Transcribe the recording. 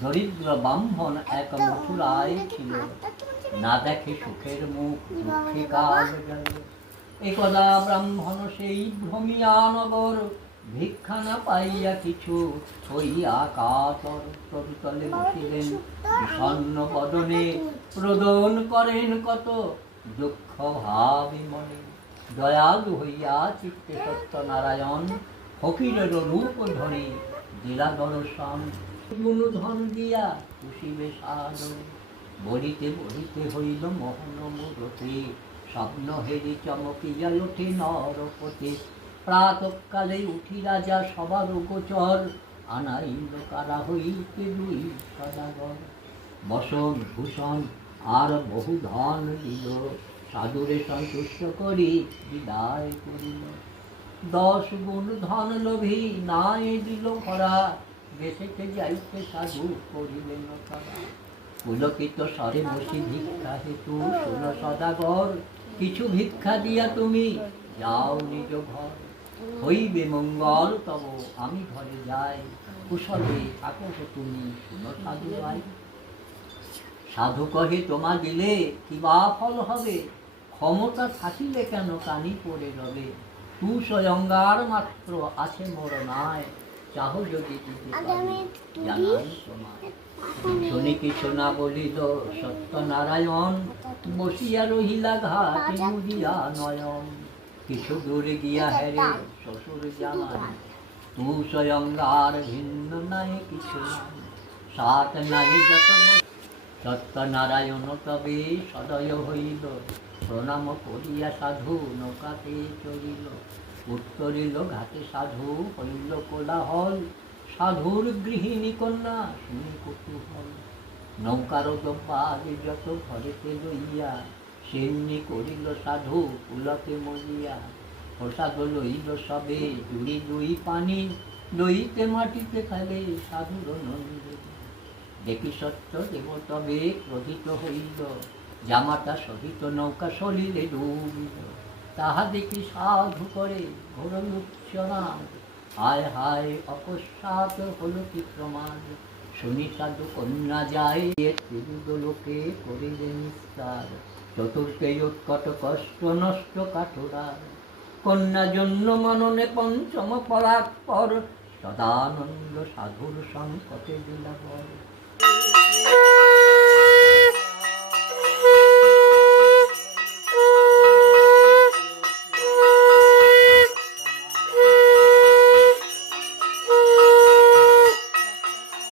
দরিদ্র ব্রাহ্মণ এক মথুরায় ছিল, না দেখে সুখের মুখ দুঃখে কাল গেল। একদা ব্রাহ্মণ সেই ভ্রমিয়া নগর, ভিক্ষা না পাইয়া কিছু হইয়া কাতর। তরুতলে বসিলেন বিষণ্ণ বদনে, রোদন করেন কত দুঃখ ভাবি মনে। দয়ালু হইয়া চিত্তে সত্যনারায়ণ, ফকিরের রূপ ধরে দিলা দর্শন। গুণধন দিয়া খুশিবে সাদর, বলিতে বলিতে হইল মোহন মূরতি। স্বপ্ন হেরি চমকিয়া উঠে নরপতি। প্রাতকালে উঠি রাজা সবার গোচর, আনাইল কারা হইতে দুই সদাগর। বসন ভূষণ আর বহু ধন দিল, সাধুরে সন্তুষ্ট করি বিদায় করিল। 10 গুণ ধন লোভী নাই দিল ভরা, বেসেতে যাইতে সাধু করিলেন তারা। পুলকিত স্বরে বসি ভিক্ষা হেতু শোন সদাগর, কিছু ভিক্ষা দিয়া তুমি যাও নিজ ঘর। হইবে মঙ্গল তব আমি ঘরে যাই, কুশলে থাকো তুমি শুন সাধু ভাই। সাধু কহে তোমা দিলে কি বা ফল হবে, ক্ষমতা থাকিলে কেন কানি পড়ে রবে। সুস্বয়ঙ্গার মাত্র আছে মোর নাই, চাহ যদি দিতে পারি জানাই তোমায়। শুনি কিছু না বলিল সত্যনারায়ণ, বসিয়া রহিলা ঘাটে মুদিয়া নয়ন। কিছু দূরে গিয়া হেরে শ্বশুর জানাই, তু স্বয়ঙ্গার ভিন্ন নাই কিছু নাই। সাত নাই যত সত্যনারায়ণ তবে সদয় হইল, প্রণাম করিয়া সাধু নৌকাতে চলিল। উত্তরিল ঘাটে সাধু হইল কোলাহল, সাধুর গৃহিণী কন্যা শুনি কুতূহল। নৌকার দোপাল যত ঘরেতে লইয়া, সেমনি করিল সাধু পুলকে মরিয়া। প্রসাদ লইল সবে জুড়ি দুই পানি, লইতে মাটিতে ফেলে সাধুর নন্দী। দেখি সত্য দেব তবে ক্রোধিত হইল, জামাতা সহিত নৌকা সলিলে ডুবিল। তাহা দেখি সাধু করে ঘোর লুচ্ছনা, হায় হায় অকস্মাৎ হল কি প্রমাণ। শুনি সাধু কন্যা যায় ত্রিবিধ লোকে করিলেন নিস্তার। চতুর্থে উৎকট কষ্ট নষ্ট কাঠুরার, কন্যা জন্য মননে পঞ্চম পরাৎপর। সদানন্দ সাধুর সংকটে দিলাবর,